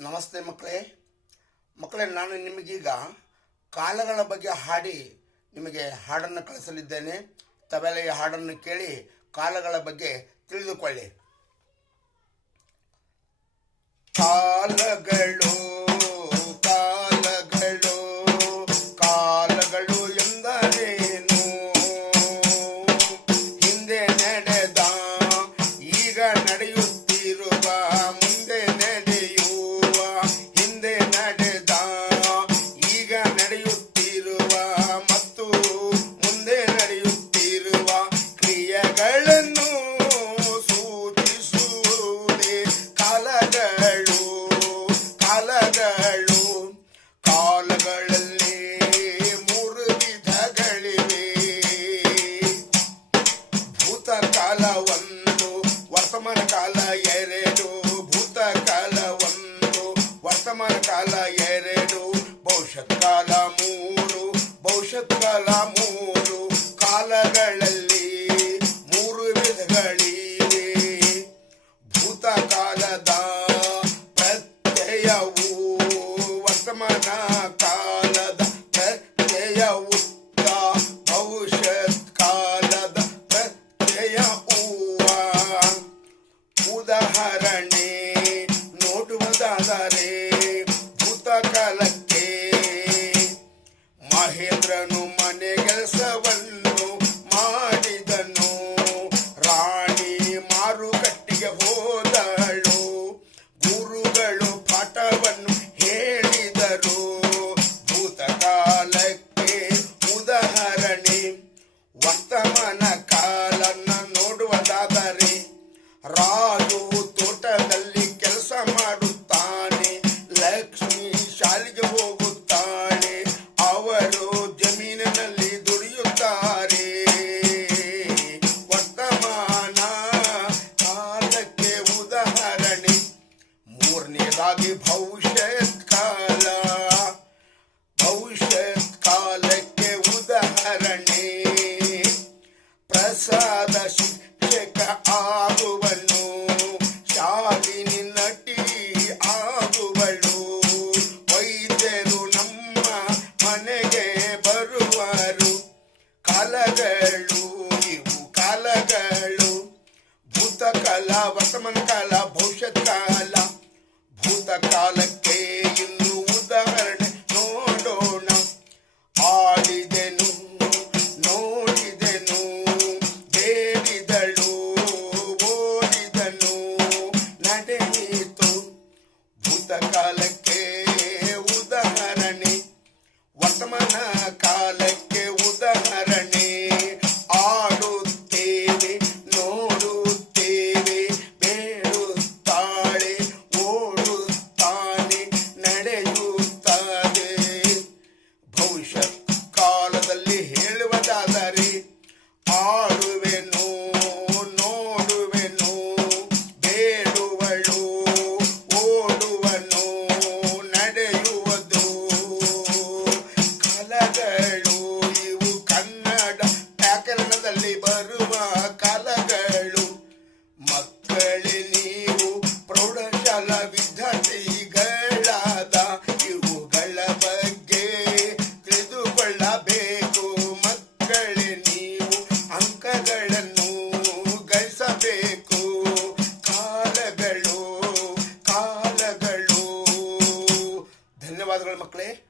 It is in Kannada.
ನಮಸ್ತೆ ಮಕ್ಕಳೇ ನಾನು ನಿಮಗೀಗ ಕಾಲಗಳ ಬಗ್ಗೆ ಹಾಡಿ ನಿಮಗೆ ಹಾಡನ್ನು ಕಳಿಸಲಿದ್ದೇನೆ. ತಾವೆಲ್ಲ ಈ ಹಾಡನ್ನು ಕೇಳಿ ಕಾಲಗಳ ಬಗ್ಗೆ ತಿಳಿದುಕೊಳ್ಳಿ. ಕಾಲಗಳು ಕಾಲಗಳು ಕಾಲಗಳು ಎಂದರೇನು? ಹಿಂದೆ ನಡೆದ ಈಗ ನಡೆಯುತ್ತಿರುವ ಮುಂದೆ ನಡೆಯುವ ಹಿಂದೆ ನಡೆದ ಈಗ ನಡೆಯುತ್ತಿರುವ ಮತ್ತು ಮುಂದೆ ನಡೆಯುತ್ತಿರುವ ಕ್ರಿಯೆಗಳನ್ನು ಸೂಚಿಸುವುದೇ ಕಾಲಗಳು. ಕಾಲಗಳು ಕಾಲಗಳಲ್ಲಿ ಮೂರು ವಿಧಗಳಿವೆ. ಭೂತಕಾಲ ಒಂದು, ವರ್ತಮಾನ ಕಾಲ ಎರಡು. ಭೂತಕಾಲ ಒಂದು, ವರ್ತಮಾನ ಕಾಲ ಎರಡು. ಭವಿಷ್ಯತ್ ಕಾಲ ಮೂರು, ಭವಿಷ್ಯತ್ ಕಾಲ ಮೂರು. ಕಾಲಗಳಲ್ಲಿ ಮೂರು ವಿಧಗಳಿವೆ. ಭೂತಕಾಲದ ಪ್ರತ್ಯಯವು ವರ್ತಮಾನ ಕಾಲದ ಪ್ರತ್ಯಯವು ಭವಿಷ್ಯತ್ ಕಾಲದ ಪ್ರತ್ಯಯವು. ಉದಾಹರಣೆ ನೋಡುವುದಾದರೆ ಭೂತಕಾಲಕ್ಕೆ ಮಹೇಂದ್ರನು ಮನೆ ಕೆಲಸವನ್ನು ಮಾಡಿದನು. ರಾಣಿ ಮಾರುಕಟ್ಟೆಗೆ ಹೋದಳು. ಗುರುಗಳು ಪಾಠವನ್ನು ಹೇಳಿದರು. ಭೂತಕಾಲಕ್ಕೆ ಉದಾಹರಣೆ. ವರ್ತಮಾನ ಕಾಲನ್ನ ನೋಡುವುದಾದರೆ ರಾಜು ತೋಟದಲ್ಲಿ ಕೆಲಸ ಮಾಡುತ್ತಾನೆ. ಲಕ್ಷ್ಮಿ ಶಾಲೆಗೆ ಹೋಗುತ್ತಾಳೆ. ಅವರು ಜಮೀನಿನಲ್ಲಿ ದುಡಿಯುತ್ತಾರೆ. ವರ್ತಮಾನ ಕಾಲಕ್ಕೆ ಉದಾಹರಣೆ. ಮೂರನೇದಾಗಿ ಭವಿಷ್ಯತ್ ಕಾಲ. ಭವಿಷ್ಯತ್ ಕಾಲಕ್ಕೆ ಉದಾಹರಣೆ. ಪ್ರಸಾದ ಶಿಕ್ಷಕ ಆಗುವನು. ಶಾಲಿನಿ ನಟಿ ಆಗುವಳು. ವೈದ್ಯರು ನಮ್ಮ ಮನೆಗೆ ಬರುವರು. ಕಾಲಗಳು ಇವು ಕಾಲಗಳು. ಭೂತಕಾಲ, ವರ್ತಮಾನ ಕಾಲ, ಭವಿಷ್ಯತ್ ಕಾಲ. ಭೂತಕಾಲಕ್ಕೆ ಇನ್ನು ಉದಾಹರಣೆ ನೋಡೋಣ. ಆಡಿದೆನು ನೋಡಿದೆನು ಬೇಡಿದಳು ಓಡಿದನು ನಡೆಯಿತು. ಭೂತಕಾಲಕ್ಕೆ ಉದಾಹರಣೆ. ವರ್ತಮಾನ ಕಾಲಕ್ಕೆ ಉದಾಹರಣೆ. ಆಡುತ್ತೇವೆ ನೋಡುತ್ತೇವೆ ಬೇಡುತ್ತಾಳೆ ಓಡುತ್ತಾನೆ ನಡೆಯುತ್ತದೆ. ಭವಿಷ್ಯತ್ ಕಾಲದಲ್ಲಿ ಹೇಳುವುದಾದರೆ ಆಡುವೆನು ನೋಡುವೆನು ಬೇಡುವಳು ಓಡುವನು ನಡೆಯುವುದು. ಕಾಲಗಳು ಇವು ಕನ್ನಡ ವ್ಯಾಕರಣದಲ್ಲಿ ಬರುವ ಕಾಲಗಳು. ಮಕ್ಕಳೇ ನೀವು ಪ್ರೌಢಶಾಲಾ ವಿದ್ಯಾರ್ಥಿಗಳಾದ ಇವುಗಳ ಬಗ್ಗೆ ತಿಳಿದುಕೊಳ್ಳಬೇಕು. ಮಕ್ಕಳೇ ನೀವು ಅಂಕಗಳನ್ನು ಗಳಿಸಬೇಕು. ಕಾಲಗಳು ಕಾಲಗಳು. ಧನ್ಯವಾದಗಳು ಮಕ್ಕಳೇ.